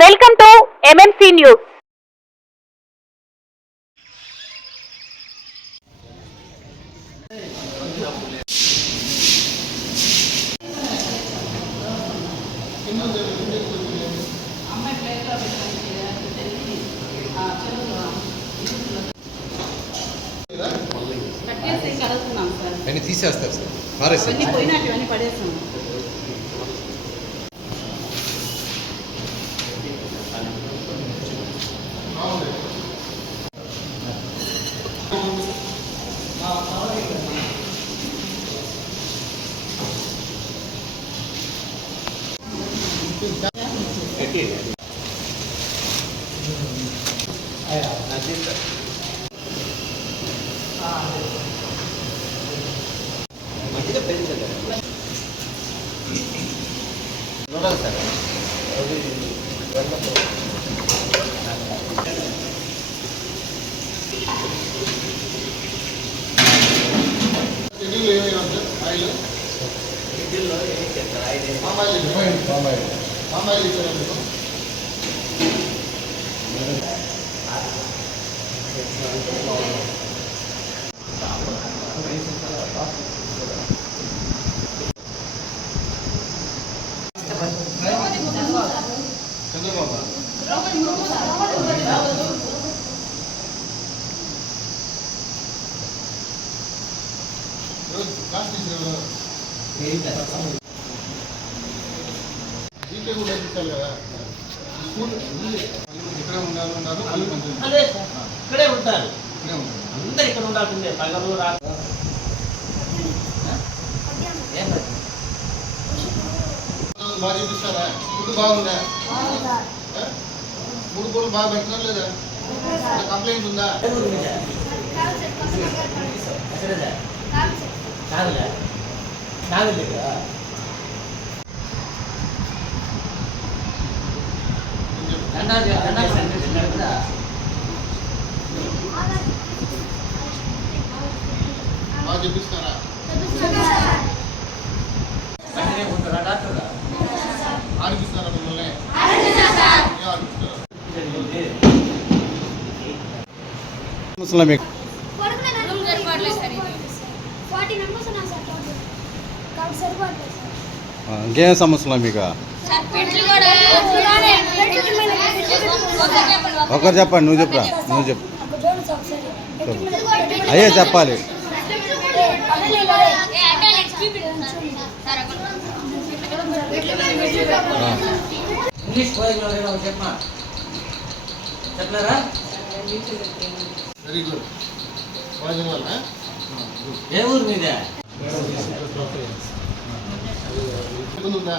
Welcome to MMC news. అన్నీ తీసేస్తారు sir, పారేస్తారు. పోయినట్టువన్నీ పడేస్తాను. మంచిగా పెంచండి చూడాలి సార్. ఇక్కడే ఉంటారు, అందరు ఇక్కడ ఉండాల్సిందే. పగలు బాగా చూపిస్తారా? ఫుడ్ బాగుందా? 3 పూటలు బాగా పెడుతున్నారు లేదా? కంప్లైంట్ ఉందా? బాగా చూపిస్తారా? ఆడిపిస్తారా మిమ్మల్ని? ఇంకేం సమస్యలు మీకు? ఒకరు చెప్పండి, నువ్వు చెప్పురా, నువ్వు చెప్పు. అయ్యే చెప్పాలి. ఇంగ్లీష్ చెప్పమా చెప్పలేరా? Very good. ఏ ఊరు మీద ఉందా?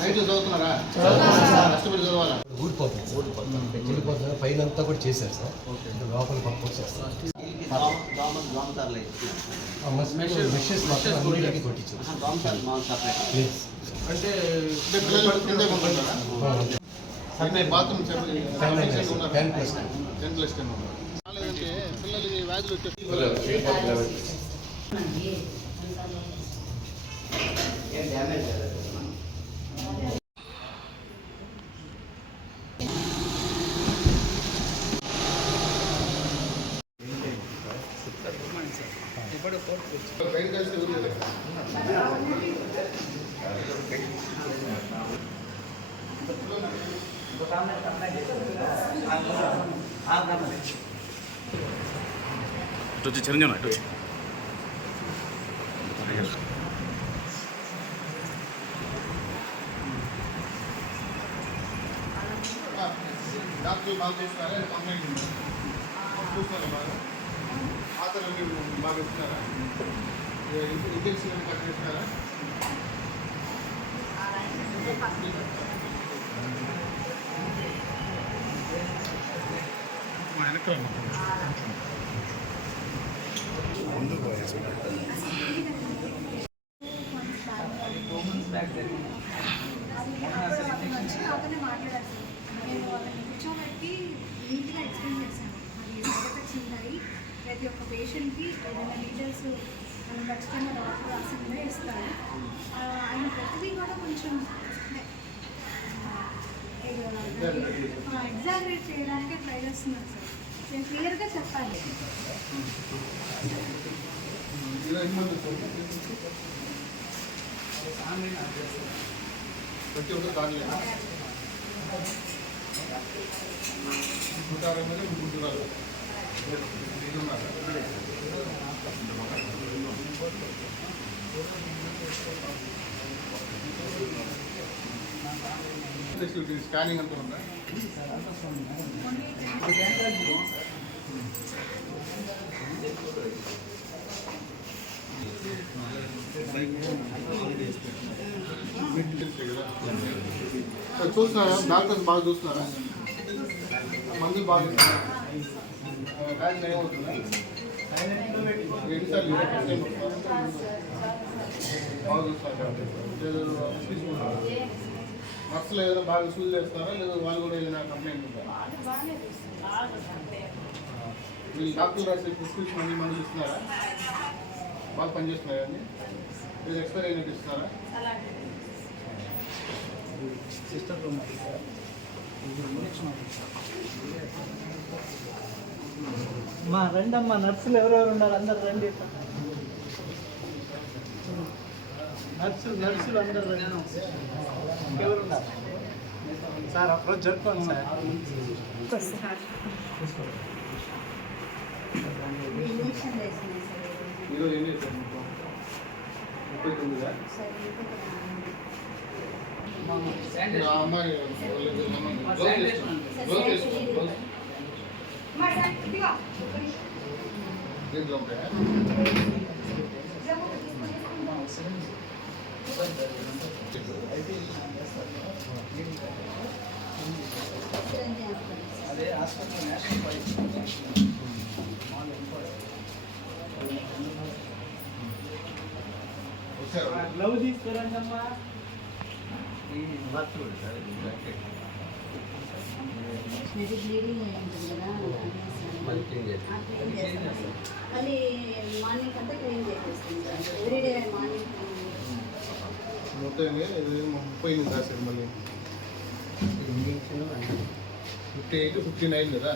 నైట్ చదువుతున్నారా? కష్టపడి చదవాలా? ఊడిపోతుంది. పైన అంతా కూడా చేశారు సార్. లోపల పక్క వచ్చేస్తారు. అంటే పిల్లలు కిందే పంపుతారా? బాత్రూమ్ 10+10 ఉన్నారు. లేదంటే పిల్లలకి వ్యాధులు వచ్చేసి చిరంజీవి డాక్టర్లు బాగా చూస్తున్నారా? కంప్లైంట్ ఉందా? చూస్తున్నారా? బాగా ఆతలు బాగా ఇస్తున్నారా? ఇంజక్షన్ కట్ చేస్తున్నారా? ప్రతి ఒక్క పేషెంట్కి ఏదైనా డీటెయిల్స్ మనం ఖచ్చితంగా డాక్టర్ రాసిందే ఇస్తారు. ఆయన ప్రతిదీ కూడా కొంచెం ఎగ్జాగరేట్ చేయడానికి ట్రై చేస్తున్నారు సార్. నేను క్లియర్గా చెప్పాలి. ఇలా ఎన్ని ప్రతి ఒక్క దాని 160 మంది ముగ్గురు స్కానింగ్ అంతా ఉందా? చూస్తున్నారా? డాక్టర్స్ బాగా చూస్తున్నారా? మందులు బాగా ఇస్తున్నారా? కానీ ఏమవుతుందా? ఎన్నిసార్లు బాగా చూస్తున్నారు. నర్సులు ఏదైనా బాగా సూలు చేస్తారా లేదా వాళ్ళు కూడా ఏదైనా కంప్లైంట్ ఉందా? వీళ్ళు డాక్టర్ రాసే ప్రిస్క్రిప్షన్ అన్ని మందులు ఇస్తున్నారా? బాగా పనిచేస్తున్నాయా అన్ని? లేదా ఎక్స్పైర్ అయినట్టు ఇస్తున్నారా? మా రండమ్మా, నర్సులు ఎవరెవరు ఉన్నారు అందరు రండి. నర్సులు అందరు రండి. ఎవరు ఉన్నారు సార్? Approach జరుపుకోండి sir. ఈరోజు ఏం చేశారు? 39గా? ఆ అమ్మాయి దీంట్లో ఉంటాయా? అదే హాస్పిటల్ నేషనల్ గ్లౌజ్ తీసుకురండి అమ్మా. బ్లీడింగ్ ఉంటుంది కదా, మళ్ళీ మార్నింగ్ అంతా క్లీన్ చేసేస్తుంది సార్. ఎవ్రీడే మార్నింగ్ మొత్తం 38 రాశారు. మళ్ళీ 58, 59 కదా?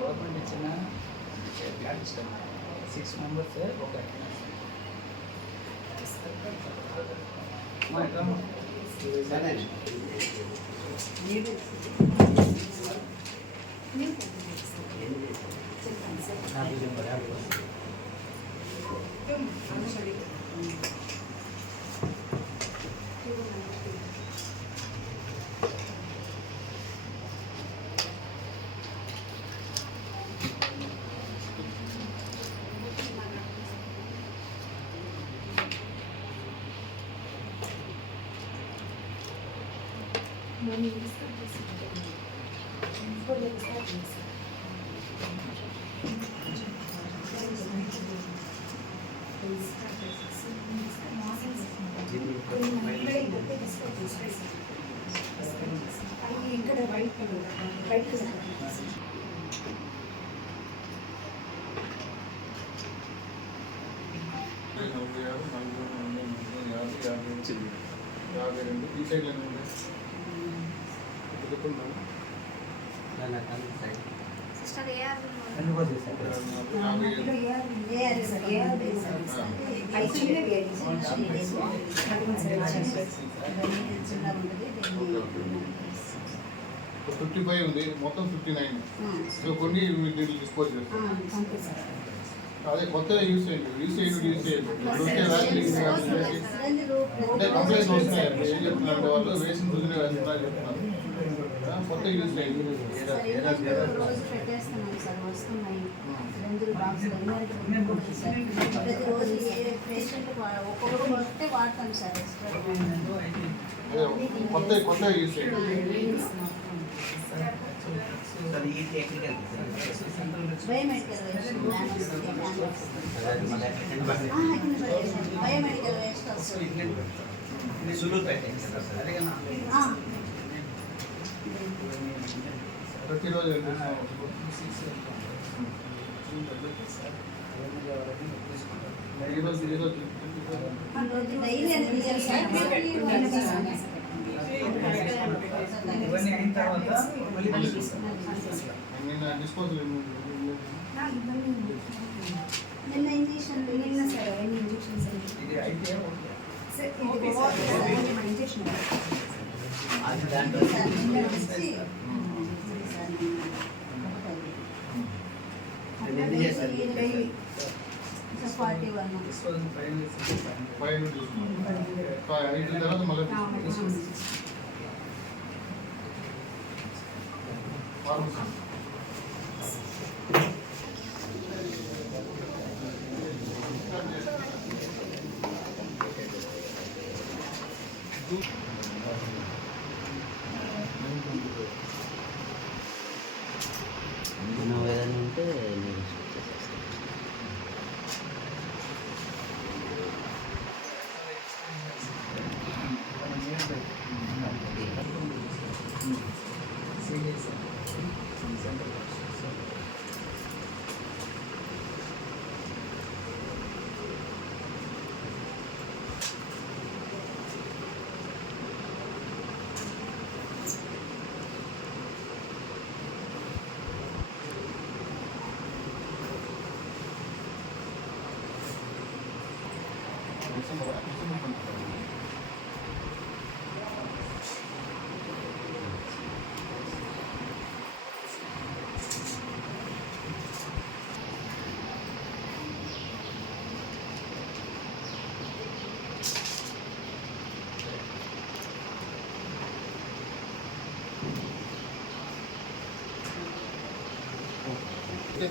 గవర్నమెంట్ ఇచ్చిన 6 మెంబర్స్ ఒక ఇక్కడ వైట్ కలర్ వైట్ కలర్ ఈ సైడ్లో సిస్టర్ ఏఆర్ సో 55 ఉంది, మొత్తం 59. సో కొన్ని మీరు డిస్పోజ్ చేస్తారు. అదే కొత్తగా యూస్ చేయండి. అంటే కంప్లైంట్స్ వస్తున్నాయండి. ఏం చెప్తున్నారంటే వాళ్ళు వేసిన రోజునే వేస్తున్నారు చెప్తున్నారు. కొత్త యూస్ చేయండి. రోజు పెట్టేస్తున్నాం సార్, వస్తున్నాయి 2 బాక్సులు. ప్రతిరోజు ఏ పేషెంట్ ఒక్కొక్కటి వస్తే వాడతాం సార్. ఎక్స్ట్రా కొత్త యూస్ చేయండి. బయోమెడికల్ వేస్ట్ ప్లాన్ వస్తుంది, బయోమెడికల్ వేస్ట్ వస్తుంది. ప్రతిరోజు డైలీ అని తీయాలి సార్. ఇవన్నీ అయిన తర్వాత మళ్ళీ నిన్న డిస్పోజల్ నిన్న ఇంజక్షన్ నిన్న సార్ అవన్నీ ఇంజక్షన్స్ ఇది అయితే సార్ ఇది మన ఇంజక్షన్ సార్ నిన్న వచ్చి డైలీ 41 ఫైవ్ ఐదు తర్వాత మళ్ళీ ఫార్మసీ ఏదైనా ఉంటే మీరు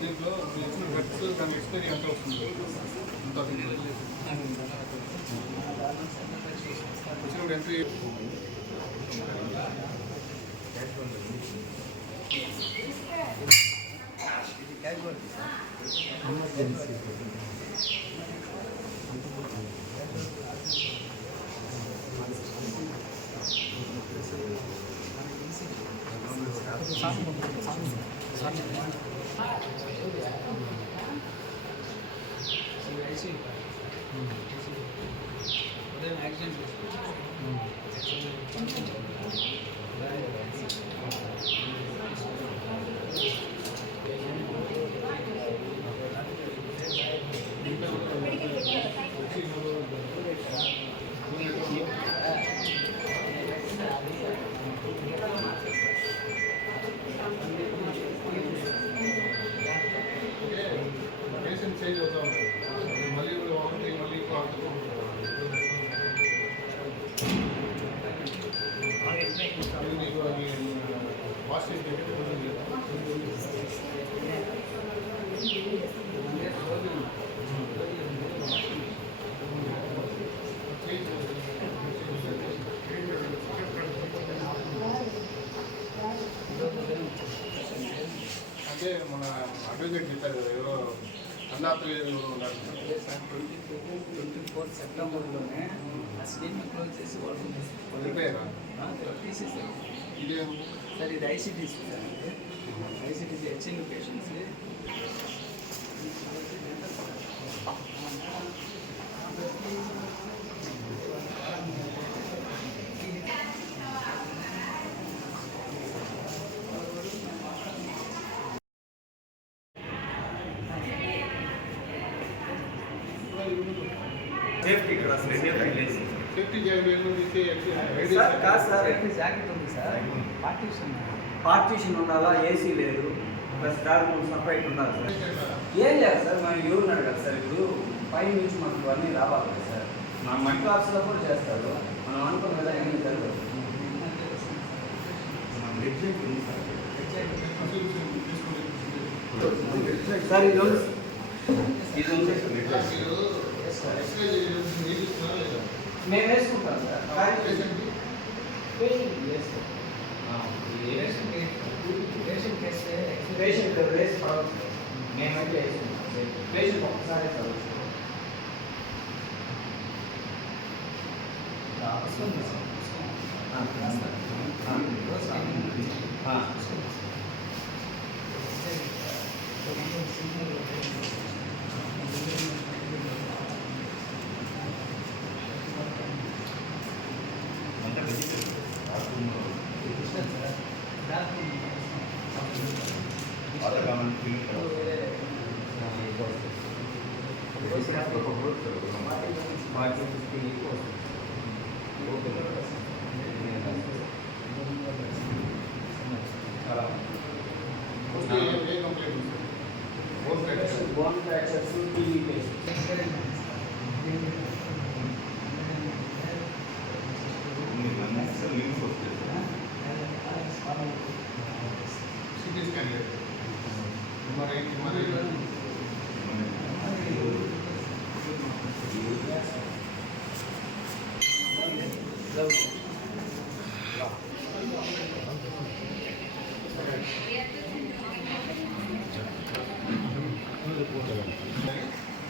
దీంట్లో గట్స్ దాని ఎక్స్పైరీ ఎంత వస్తుంది వచ్చినప్పుడు ఎంట్రీ పేషెంట్ చేంజ్ అవుతా ఉంటారు మళ్ళీ మళ్ళీ వాష్ చేసి అంటే మన అడ్వకేట్ చెప్పారు కదా ఎవరో అన్నాత్రేయులు ఉన్నారు 24 సెప్టెంబర్లోనే ఆ స్కీమ్ క్లోజ్ చేసి వాళ్ళు రిపేరా తీసేసారు ఇదేం సార్. ఇది ICTC sir, ICTC HL patients. Safety జాగ్రత్త సార్ కాదు సార్, ఎన్ని జాకెట్ ఉంది సార్, పార్టీషన్ ఉండాలా, ఏసీ లేదు, ప్లస్ స్టార్ రూమ్ సపరేట్ ఉండాలి సార్. ఏం లేదు సార్, మనం ఎవరు అడగాలి సార్. ఇప్పుడు పై నుంచి మనకు అన్నీ రావాలి కదా సార్. మన మంచి ఆఫీస్లో కూడా చేస్తారు, మనం అనుకున్న విధంగా ఏం జరగదు సార్. ఇది ఉంది మేము వేసుకుంటాం సార్. పేషెంట్ రేస్ పడవచ్చు మేమైతే పేషెంట్ ఒక్కసారి చదవచ్చు ఏ కంప్లైంట్ ఉంది? Bone fractures TV patient CT scan లేదు. మరి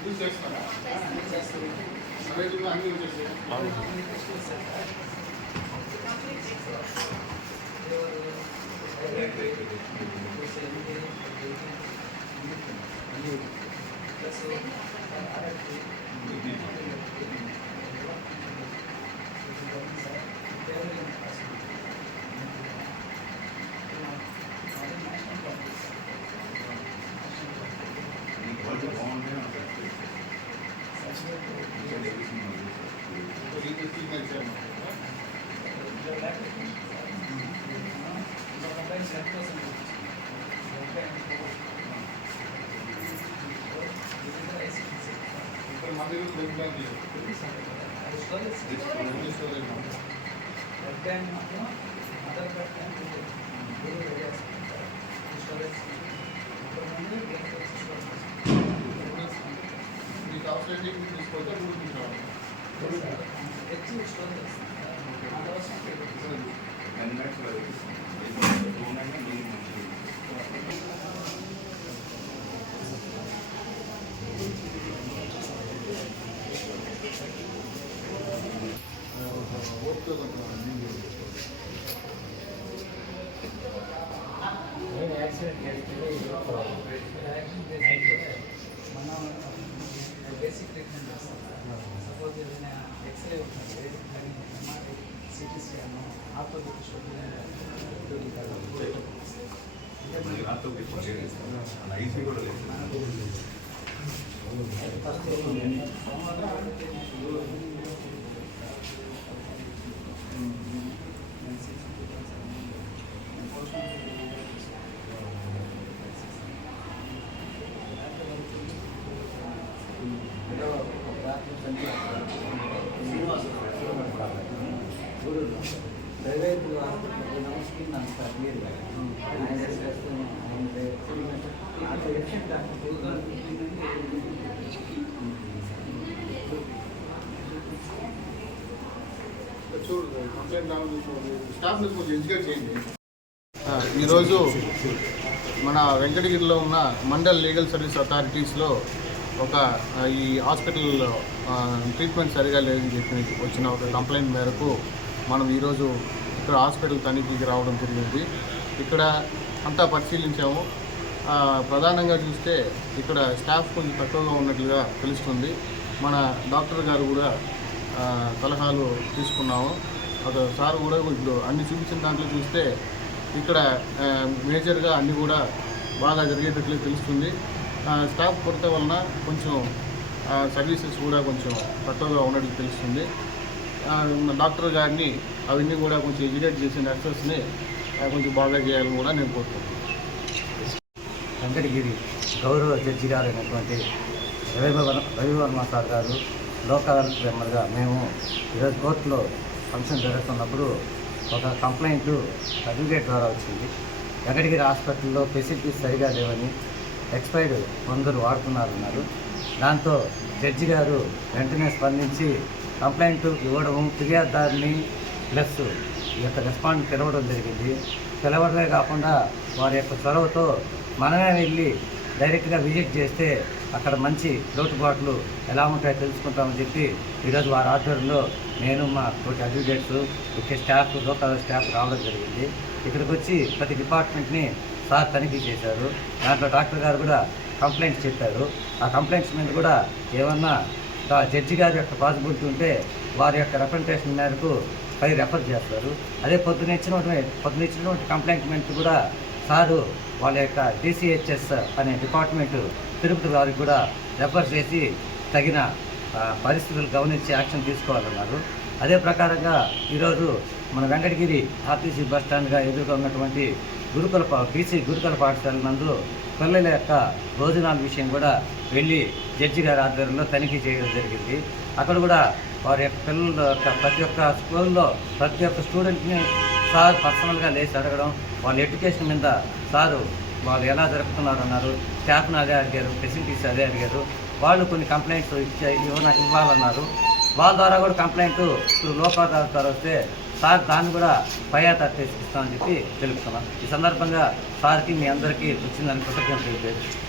యూజ్ చేస్తారా? అవైలబుల్ అన్ని యూజ్ చేస్తారా? మీకు అవసరం తీసుకొస్తే మనం బేసిక్ ట్రీట్మెంట్ చేస్తాం. సపోజ్ ఏదైనా ఎక్స్రే ఉంటుంది కానీ MRI CT scan private hospital scheme అంత క్లియర్గా చూడు కంప్లైంట్ స్టాఫ్ని కొంచెం ఎడ్యుకేట్ చేయండి. ఈరోజు మన వెంకటగిరిలో ఉన్న మండల్ లీగల్ సర్వీస్ అథారిటీస్లో ఒక ఈ హాస్పిటల్ ట్రీట్మెంట్ సరిగా లేదని చెప్పి వచ్చిన ఒక కంప్లైంట్ మేరకు మనం ఈరోజు ఇక్కడ హాస్పిటల్ తనిఖీకి రావడం జరిగింది. ఇక్కడ అంతా పరిశీలించాము. ప్రధానంగా చూస్తే ఇక్కడ స్టాఫ్ కొంచెం తక్కువగా ఉన్నట్లుగా తెలుస్తుంది. మన డాక్టర్ గారు కూడా సలహాలు తీసుకున్నాము. ఒక సార్ కూడా ఇప్పుడు అన్ని చూపించిన దాంట్లో చూస్తే ఇక్కడ మేజర్గా అన్నీ కూడా బాగా జరిగేటట్లు తెలుస్తుంది. స్టాఫ్ కొరత వలన కొంచెం సర్వీసెస్ కూడా కొంచెం తక్కువగా ఉన్నట్టు తెలుస్తుంది. డాక్టర్ గారిని అవన్నీ కూడా కొంచెం ఎడ్యుకేట్ చేసిన నర్సెస్ని కొంచెం బాగా చేయాలని కూడా నేను కోరుకుంటున్నాను. వెంకటగిరి గౌరవ జడ్జి గారు అయినటువంటి రవివర్మ సార్ గారు లోకల్ మెంబర్గా మేము ఈరోజు కోర్టులో ఫంక్షన్ జరుగుతున్నప్పుడు ఒక కంప్లైంట్ అడ్వకేట్ ద్వారా వచ్చింది. వెంకటగిరి హాస్పిటల్లో ఫెసిలిటీస్ సరిగా లేవని ఎక్స్పైర్డ్ కొందరు వాడుతున్నారన్నారు. దాంతో జడ్జి గారు వెంటనే స్పందించి కంప్లైంట్ ఇవ్వడము, ఫిర్యాదుదారుని ప్లస్ ఈ యొక్క రెస్పాండ్ పిలవడం జరిగింది. పిలవడమే కాకుండా వారి యొక్క చొరవతో మనమే వెళ్ళి డైరెక్ట్గా విజిట్ చేస్తే అక్కడ మంచి లోటుబాట్లు ఎలా ఉంటాయో తెలుసుకుంటామని చెప్పి ఈరోజు వారి ఆధ్వర్యంలో నేను మా తోటి అడ్వకేట్స్ ఇక్కడ స్టాఫ్ లోకల్ స్టాఫ్ రావడం జరిగింది. ఇక్కడికి వచ్చి ప్రతి డిపార్ట్మెంట్ని సార్ తనిఖీ చేశారు. దాంట్లో డాక్టర్ గారు కూడా కంప్లైంట్స్ చెప్పారు. ఆ కంప్లైంట్స్ మీద కూడా ఏమన్నా జడ్జి గారి యొక్క పాసిబిలిటీ ఉంటే వారి యొక్క రిప్రజెంటేషన్ మేరకు పై రెఫర్ చేస్తారు. అదే పొద్దున ఇచ్చినటువంటి కంప్లైంట్ మీద కూడా సారు వాళ్ళ యొక్క DCHS అనే డిపార్ట్మెంటు తిరుపతి వారికి కూడా రెఫర్ చేసి తగిన పరిస్థితులు గమనించి యాక్షన్ తీసుకోవాలన్నారు. అదే ప్రకారంగా ఈరోజు మన వెంకటగిరి ఆర్టీసీ బస్ స్టాండ్గా ఎదురుగా ఉన్నటువంటి బీసీ గురుకుల పాఠశాల నందు పిల్లల యొక్క భోజనాల విషయం కూడా వెళ్ళి జడ్జి గారి ఆధ్వర్యంలో తనిఖీ చేయడం జరిగింది. అక్కడ కూడా వారి యొక్క పిల్లల యొక్క ప్రతి ఒక్క స్కూల్లో ప్రతి ఒక్క స్టూడెంట్ని సార్ పర్సనల్గా లేచి అడగడం, వాళ్ళ ఎడ్యుకేషన్ మీద సారు వాళ్ళు ఎలా జరుపుతున్నారు అన్నారు. స్టాఫ్ని అదే అడిగారు, ఫెసిలిటీస్ అదే అడిగారు. వాళ్ళు కొన్ని కంప్లైంట్స్ ఇవ్వాలన్నారు. వాళ్ళ ద్వారా కూడా కంప్లైంట్ ఇప్పుడు లోకాదారు ద్వారా వస్తే సార్ దాన్ని కూడా పై అథారిటీస్ ఇస్తామని చెప్పి తెలుపుతున్నాం. ఈ సందర్భంగా సార్కి మీ అందరికీ వచ్చిందని కృతజ్ఞతలు తెలియజేస్తాను.